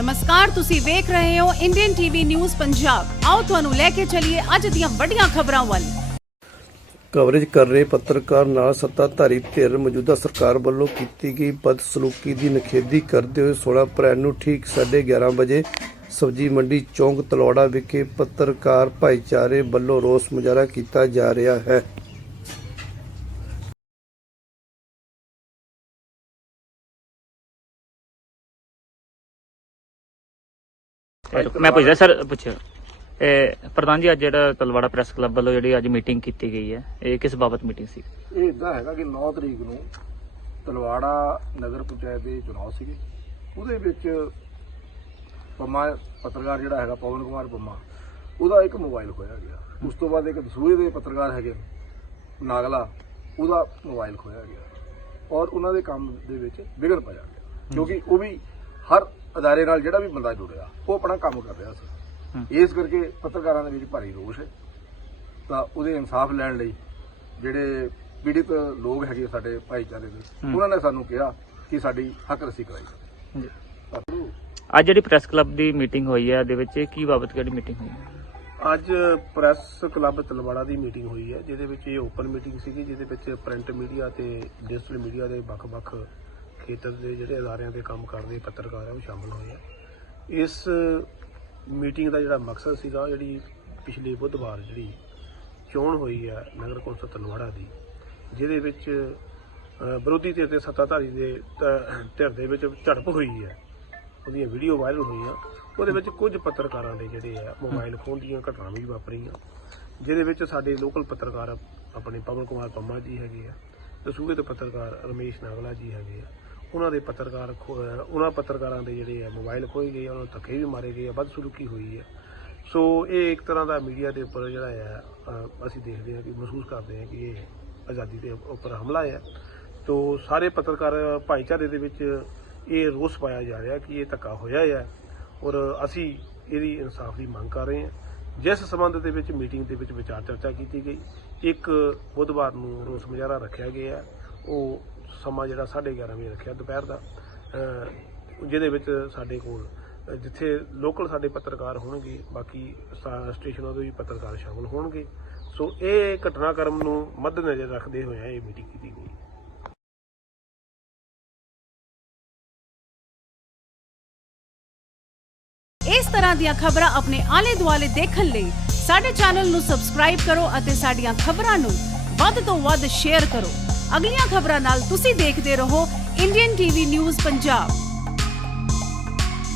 ਨਮਸਕਾਰ, ਤੁਸੀਂ ਵੇਖ ਰਹੇ ਹੋ ਇੰਡੀਅਨ ਟੀਵੀ ਨਿਊਜ਼ ਪੰਜਾਬ ਆਓ ਤੁਹਾਨੂੰ ਲੈ ਕੇ ਚੱਲੀਏ ਅੱਜ ਦੀਆਂ ਵੱਡੀਆਂ ਖਬਰਾਂ ਵੱਲ। ਕਵਰੇਜ ਕਰ ਰਹੇ ਪੱਤਰਕਾਰ ਨਾਲ ਸੱਤਾਧਾਰੀ ਧਿਰ ਮੌਜੂਦਾ ਸਰਕਾਰ ਵੱਲੋਂ ਕੀਤੀ ਗਈ ਬਦਸਲੂਕੀ ਦੀ ਨਿਖੇਧੀ ਕਰਦੇ ਹੋਏ 16 ਅਪ੍ਰੈਲ ਨੂੰ ਠੀਕ 11:30 ਵਜੇ ਸਬਜੀ ਮੰਡੀ ਚੌਂਕ ਤਲੌੜਾ ਵਿਖੇ ਪੱਤਰਕਾਰ ਭਾਈਚਾਰੇ ਵੱਲੋਂ ਰੋਸ ਮੁਜ਼ਾਹਰਾ ਕੀਤਾ ਜਾ ਰਿਹਾ ਹੈ। ਮੈਂ ਪੁੱਛਦਾ ਸਰ ਪੁੱਛਿਓ। ਇਹ ਪ੍ਰਧਾਨ ਜੀ ਅੱਜ ਜਿਹੜਾ ਤਲਵਾੜਾ ਪ੍ਰੈਸ ਕਲੱਬ ਵੱਲੋਂ ਜਿਹੜੀ ਅੱਜ ਮੀਟਿੰਗ ਕੀਤੀ ਗਈ ਹੈ ਇਹ ਕਿਸ ਬਾਬਤ ਮੀਟਿੰਗ ਸੀ? ਇਹ ਇਦਾਂ ਹੈਗਾ ਕਿ 9 ਤਰੀਕ ਨੂੰ ਤਲਵਾੜਾ ਨਗਰ ਪੰਚਾਇਤ ਦੇ ਚੁਣਾਵ ਸੀਗੇ। ਉਹਦੇ ਵਿੱਚ ਪੰਮਾ ਪੱਤਰਕਾਰ ਜਿਹੜਾ ਹੈਗਾ ਪਵਨ ਕੁਮਾਰ ਪੰਮਾ ਉਹਦਾ ਇੱਕ ਮੋਬਾਈਲ ਖੋਇਆ ਗਿਆ। ਉਸ ਤੋਂ ਬਾਅਦ ਇੱਕ ਦਸੂਏ ਦੇ ਪੱਤਰਕਾਰ ਹੈਗੇ ਨਾਗਲਾ ਉਹਦਾ ਮੋਬਾਈਲ ਖੋਇਆ ਗਿਆ। ਔਰ ਉਹਨਾਂ ਦੇ ਕੰਮ ਦੇ ਵਿੱਚ ਵਿਗੜ ਪਿਆ ਗਿਆ। ਕਿਉਂਕਿ ਉਹ ਵੀ ਹਰ ਅਦਾਰੇ ਨਾਲ ਜਿਹੜਾ ਵੀ ਬੰਦਾ ਜੁੜਿਆ ਉਹ ਆਪਣਾ ਕੰਮ ਕਰ ਰਿਹਾ। ਸੀ। ਇਸ ਕਰਕੇ ਪੱਤਰਕਾਰਾਂ ਦੇ ਵਿੱਚ ਭਾਰੀ ਰੋਸ਼ ਹੈ। ਤਾਂ ਉਹਦੇ ਇਨਸਾਫ ਲੈਣ ਲਈ ਜਿਹੜੇ ਪੀੜਿਤ ਲੋਕ ਹੈਗੇ ਸਾਡੇ ਭਾਈਚਾਰੇ ਦੇ। ਉਹਨਾਂ ਨੇ ਸਾਨੂੰ ਕਿਹਾ ਕਿ ਸਾਡੀ ਹੱਕ ਰਸੀ ਕਰਾਈ ਅੱਜ ਜਿਹੜੀ ਪ੍ਰੈਸ ਕਲੱਬ ਦੀ ਮੀਟਿੰਗ ਹੋਈ ਹੈ ਦੇ ਵਿੱਚ ਕੀ ਬਾਬਤ ਕਿਹੜੀ ਮੀਟਿੰਗ ਹੋਈ ਹੈ? ਅੱਜ ਪ੍ਰੈਸ ਕਲੱਬ ਤਲਵਾੜਾ ਦੀ ਮੀਟਿੰਗ ਹੋਈ ਹੈ ਜਿਹਦੇ ਵਿੱਚ ਇਹ ਓਪਨ ਮੀਟਿੰਗ ਸੀਗੀ ਜਿਹਦੇ ਵਿੱਚ ਪ੍ਰਿੰਟ ਮੀਡੀਆ ਤੇ ਡਿਜੀਟਲ ਮੀਡੀਆ ਦੇ ਵੱਖ-ਵੱਖ ਖੇਤਰ ਦੇ ਜਿਹੜੇ ਅਦਾਰਿਆਂ ਦੇ ਕੰਮ ਕਰਦੇ ਪੱਤਰਕਾਰ ਆ, ਉਹ ਸ਼ਾਮਲ ਹੋਏ ਆ। ਇਸ ਮੀਟਿੰਗ ਦਾ ਜਿਹੜਾ ਮਕਸਦ ਸੀਗਾ, ਜਿਹੜੀ ਪਿਛਲੇ ਬੁੱਧਵਾਰ ਜਿਹੜੀ ਚੋਣ ਹੋਈ ਹੈ ਨਗਰ ਕੌਂਸਲ ਤਲਵਾੜਾ ਦੀ, ਜਿਹਦੇ ਵਿੱਚ ਵਿਰੋਧੀ ਧਿਰ ਦੇ ਸੱਤਾਧਾਰੀ ਦੇ ਧਿਰ ਦੇ ਵਿੱਚ ਝੜਪ ਹੋਈ ਹੈ ਉਹਦੀਆਂ ਵੀਡੀਓ ਵਾਇਰਲ ਹੋਈਆਂ। ਉਹਦੇ ਵਿੱਚ ਕੁਝ ਪੱਤਰਕਾਰਾਂ ਦੇ ਜਿਹੜੇ ਆ, ਮੋਬਾਈਲ ਫੋਨ ਦੀਆਂ ਘਟਨਾਵਾਂ ਵੀ ਵਾਪਰੀਆਂ। ਜਿਹਦੇ ਵਿੱਚ ਸਾਡੇ ਲੋਕਲ ਪੱਤਰਕਾਰ ਆਪਣੇ ਪਵਨ ਕੁਮਾਰ ਪੰਮਾ ਜੀ ਹੈਗੇ ਆ, ਦਸੂਹੇ ਦੇ ਪੱਤਰਕਾਰ ਰਮੇਸ਼ ਨਾਗਲਾ ਜੀ ਹੈਗੇ ਆ। ਉਹਨਾਂ ਦੇ ਪੱਤਰਕਾਰ ਖੋ- ਉਹਨਾਂ ਪੱਤਰਕਾਰਾਂ ਦੇ ਜਿਹੜੇ ਆ ਮੋਬਾਈਲ ਖੋਏ ਗਏ ਆ, ਉਹਨਾਂ ਨੂੰ ਧੱਕੇ ਵੀ ਮਾਰੇ ਗਏ ਆ ਬਦਸਲੂਕੀ ਹੋਈ ਹੈ ਸੋ ਇਹ ਇੱਕ ਤਰ੍ਹਾਂ ਦਾ ਮੀਡੀਆ ਦੇ ਉੱਪਰ ਜਿਹੜਾ ਆ ਅਸੀਂ ਦੇਖਦੇ ਹਾਂ ਕਿ ਮਹਿਸੂਸ ਕਰਦੇ ਹਾਂ ਕਿ ਇਹ ਆਜ਼ਾਦੀ ਦੇ ਉੱਪਰ ਹਮਲਾ ਹੈ ਤੋ ਸਾਰੇ ਪੱਤਰਕਾਰ ਭਾਈਚਾਰੇ ਦੇ ਵਿੱਚ ਇਹ ਰੋਸ ਪਾਇਆ ਜਾ ਰਿਹਾ ਕਿ ਇਹ ਧੱਕਾ ਹੋਇਆ ਹੈ ਔਰ ਅਸੀਂ ਇਹਦੀ ਇਨਸਾਫ ਦੀ ਮੰਗ ਕਰ ਰਹੇ ਹਾਂ। ਜਿਸ ਸਬੰਧ ਦੇ ਵਿੱਚ ਮੀਟਿੰਗ ਦੇ ਵਿੱਚ ਵਿਚਾਰ ਚਰਚਾ ਕੀਤੀ ਗਈ ਇੱਕ ਬੁੱਧਵਾਰ ਨੂੰ ਰੋਸ ਮੁਜ਼ਾਹਰਾ ਰੱਖਿਆ ਗਿਆ। ਉਹ ਸਮਾਂ ਜਿਹੜਾ 11:30 ਵਜੇ ਰੱਖਿਆ, ਦੁਪਹਿਰ ਦਾ ਜਿਹਦੇ ਵਿੱਚ ਸਾਡੇ ਕੋਲ ਜਿੱਥੇ ਲੋਕਲ ਸਾਡੇ ਪੱਤਰਕਾਰ ਹੋਣਗੇ, ਬਾਕੀ ਸਟੇਸ਼ਨਾਂ ਦੇ ਵੀ ਪੱਤਰਕਾਰ ਸ਼ਾਮਲ ਹੋਣਗੇ। ਸੋ ਇਹ ਘਟਨਾਕ੍ਰਮ ਨੂੰ ਮੱਦੇਨਜ਼ਰ ਰੱਖਦੇ ਹੋਏ ਇਹ ਮੀਟਿੰਗ ਕੀਤੀ ਗਈ। ਇਸ ਤਰ੍ਹਾਂ ਦੀਆਂ ਖਬਰਾਂ ਆਪਣੇ ਆਲੇ ਦੁਆਲੇ ਦੇਖਣ ਲਈ ਸਾਡੇ ਚੈਨਲ ਨੂੰ ਸਬਸਕ੍ਰਾਈਬ ਕਰੋ ਅਤੇ ਸਾਡੀਆਂ ਖਬਰਾਂ ਨੂੰ ਵੱਧ ਤੋਂ ਵੱਧ ਸ਼ੇਅਰ ਕਰੋ। ਅਗਲੀਆਂ ਖਬਰਾਂ ਨਾਲ ਤੁਸੀਂ ਦੇਖਦੇ ਰਹੋ ਇੰਡੀਅਨ ਟੀਵੀ ਨਿਊਜ਼ ਪੰਜਾਬ।